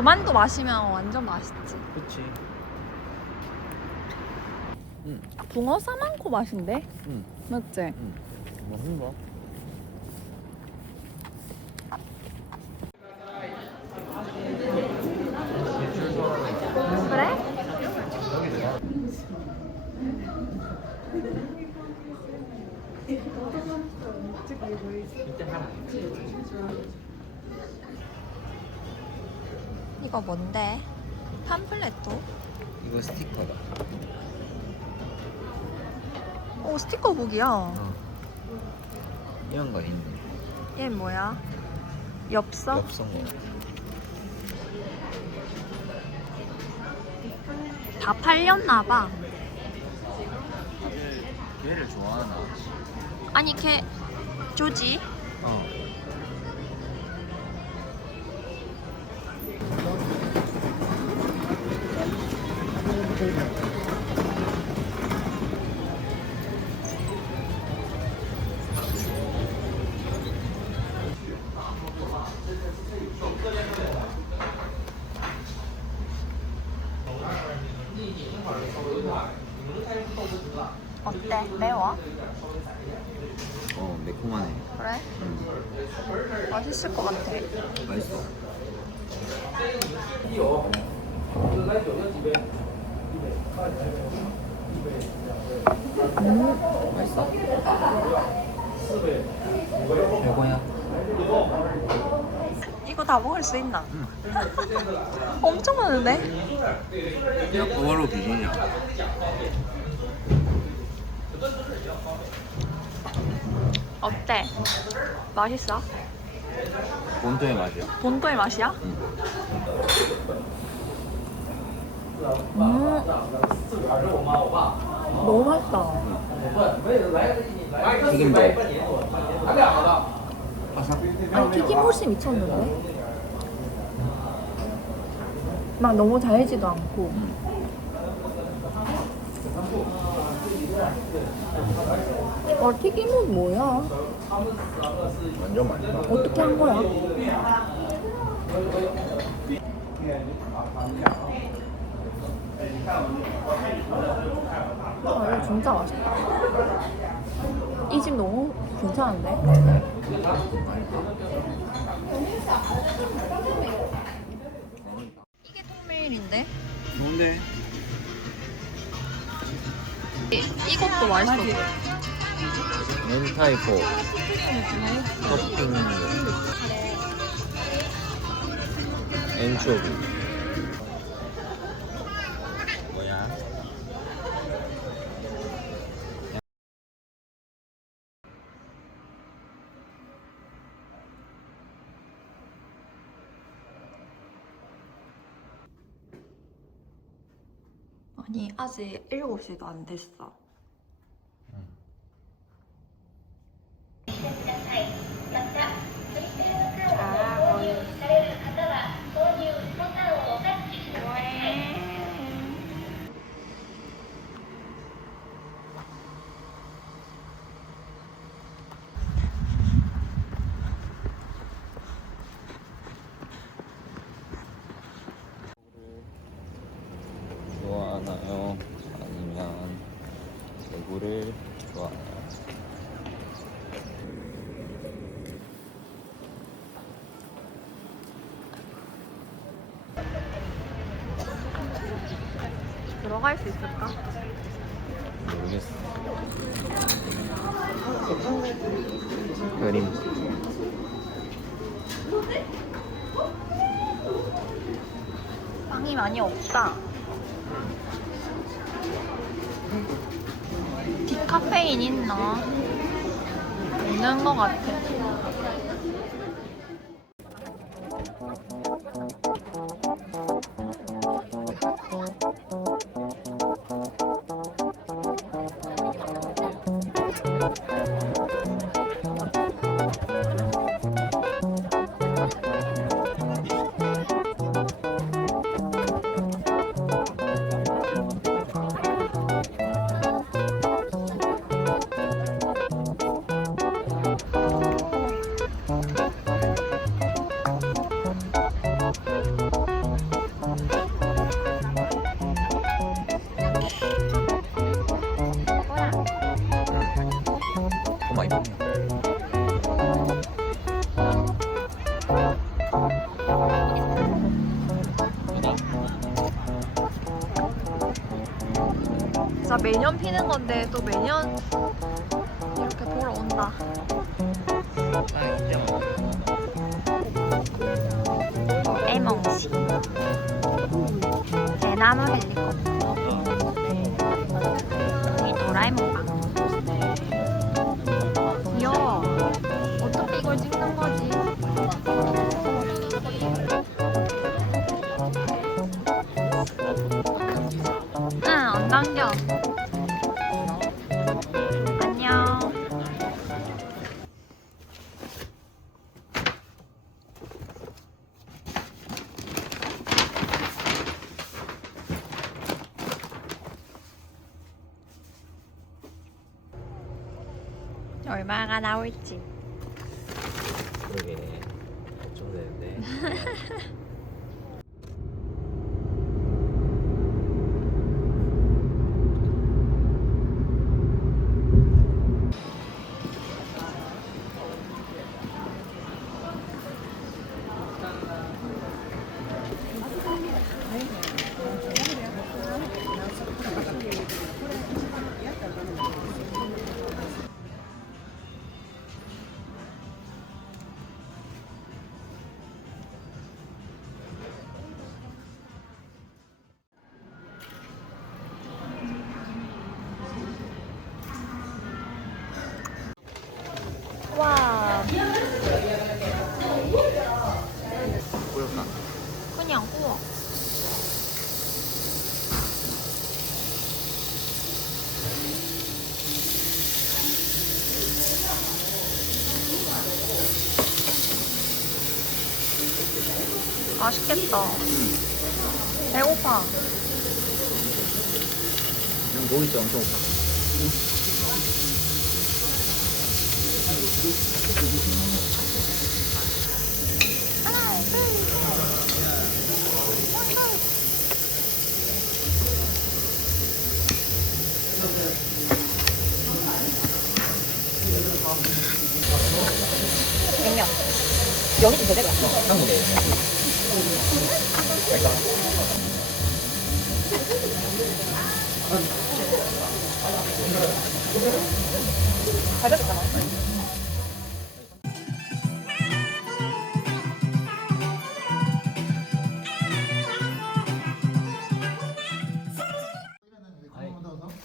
무만두 마시면 완전 맛있지. 그치. 응. 붕어 싸만코 맛인데? 응. 맞지? 응. 맛있는 거. 그래? 이거 뭔데? 팜플렛도? 이거 스티커다. 오, 스티커북이야. 어. 이런 거 있네. 얘 뭐야? 엽서? 엽서인 거. 다 팔렸나봐. 얘를 좋아하나? 아니 걔 조지? 어. 어때? 매워? 매콤하네. 그래? 맛있을 것 같아. 맛있어. 맛있어? 최고야. 이거 다 먹을 수 있나? 엄청 많은데? 야, 그걸로 기준이야. 어때? 맛있어? 본토의 맛이야. 본토의 맛이야? 너무 맛있다. 튀김도. 바삭. 아니 튀김 훨씬 미쳤는데? 막 너무 달지도 않고. 튀김은 뭐야? 완전 맛있다. 어떻게 한 거야? 이거 진짜 맛있다. 이 집 너무 괜찮은데? 이게 통밀인데? 좋은데? 이것도 맛있어. 멘타이포. 토핑. 엔초비. 뭐야? 아니 아직 7시도 안 됐어. 좋아하나요? 아니면 대구를 좋아하나요? 들어갈 수 있을까? 모르겠어. 그림. 빵이 많이 없다. 디카페인 있나? 없는 것 같아. 진짜 매년 피는 건데 또 매년 이렇게 보러 온다. 레몬씨 대나무 헬리콥터 여기 도라에몽 방. 귀여워. 어떻게 이걸 찍는 거지? 응, 안 당겨. 안녕. 얼마가 나올지. 그러게 걱정되는데. 와, 보였나? 그냥 우와. 맛있겠다. 배고파. 그냥 고기 좀 엄청 없다. 하나, 둘, 셋. 냉면. 면이 좀 제대로야. 한국에 맛있다. 잘 됐잖아.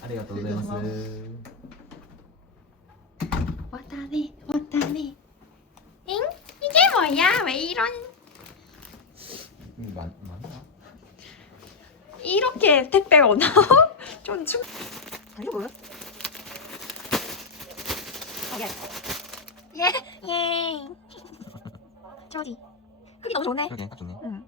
아리가또 고자이마스. 왔다네, 왔다네. 엥? 이게 뭐야? 왜 이런? 맞나? 이렇게 택배가 오나? 좀 충. 이게 뭐야? 예, 예. 저기. 크기 너무 좋네. 그러게 딱 좋네. 응.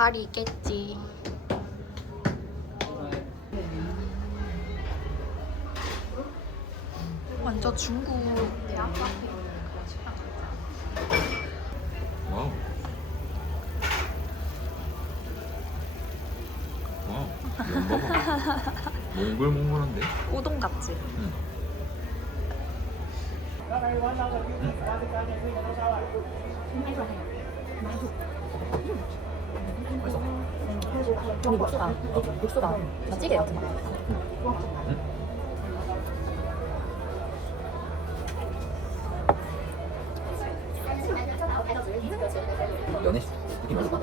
잘 있겠지. 완전 중국 대학 앞에. 와우. 와우. 몽글몽글한데? 우동 같지? 응. 맛있어. 아니 육수가 나 찌개 같은 거. 연애 느낌 맛있다.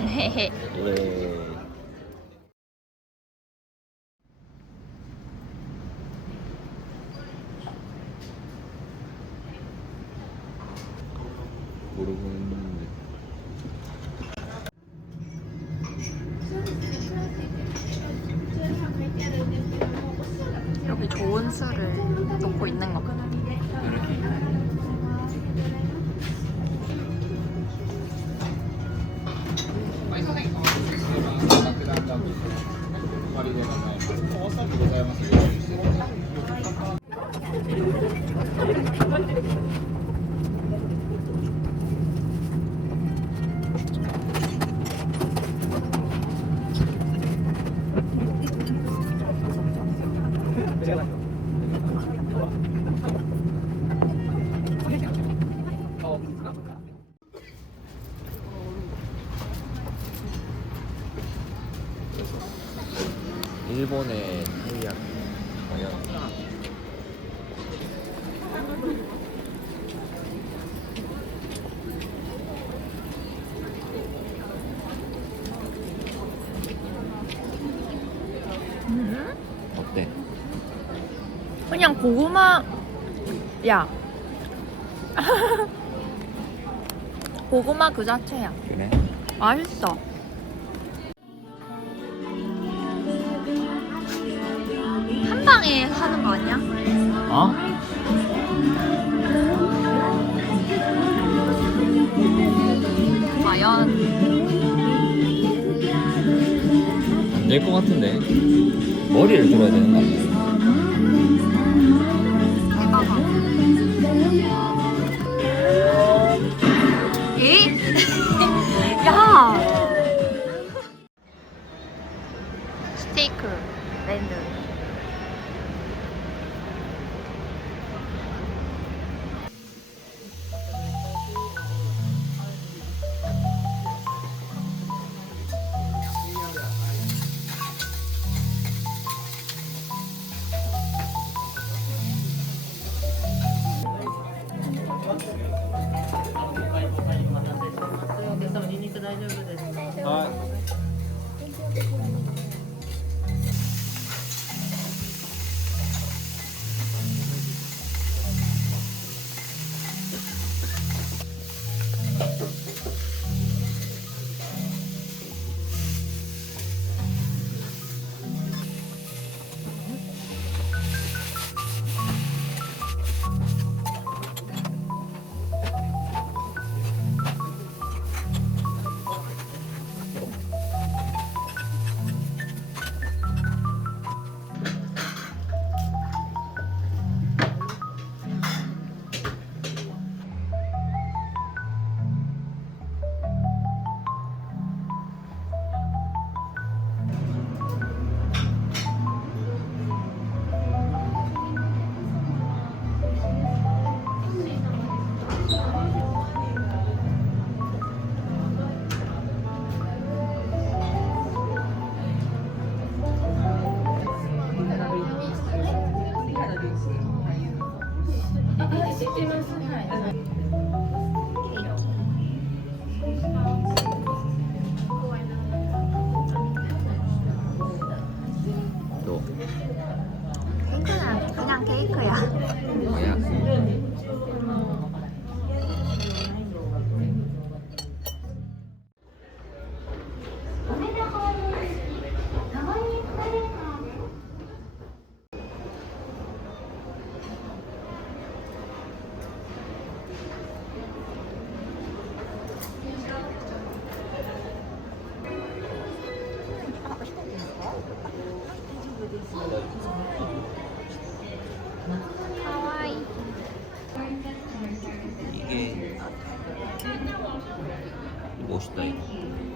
헤헤. 예. 모르고 있는데. 여기 좋은 술을 놓고 있는 거 같아. 일본의 타이야키 과연 어때? 그냥 고구마 야 고구마 그 자체야. 그래? 맛있어. 한 방에 하는 거 아니야? 어? 과연 안 될 것 같은데 머리를 들어야 되는 거 아니야? 해봐봐. 에? 야! 스테이크 랜드. 또 케이크는 그냥 케이크야. 뭐야? 멋있다 이거.